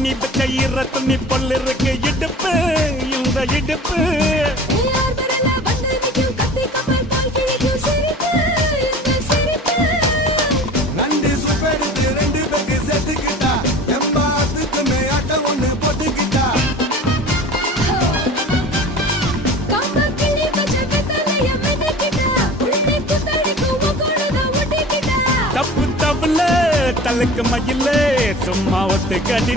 பண்ணி வச்ச ஈர துணி பொல்லு இருக்கு இடுப்பு இந்த இடுப்பு நண்டு சுப்பெடுத்து ரெண்டு பேருக்கு சேர்த்துக்கிட்டா எம்மாத்துக்கு மேயாட்ட ஒண்ணு போட்டுக்கிட்டா தப்பு தப்புல தலுக்கு மயில சும்மா ஒத்து கடி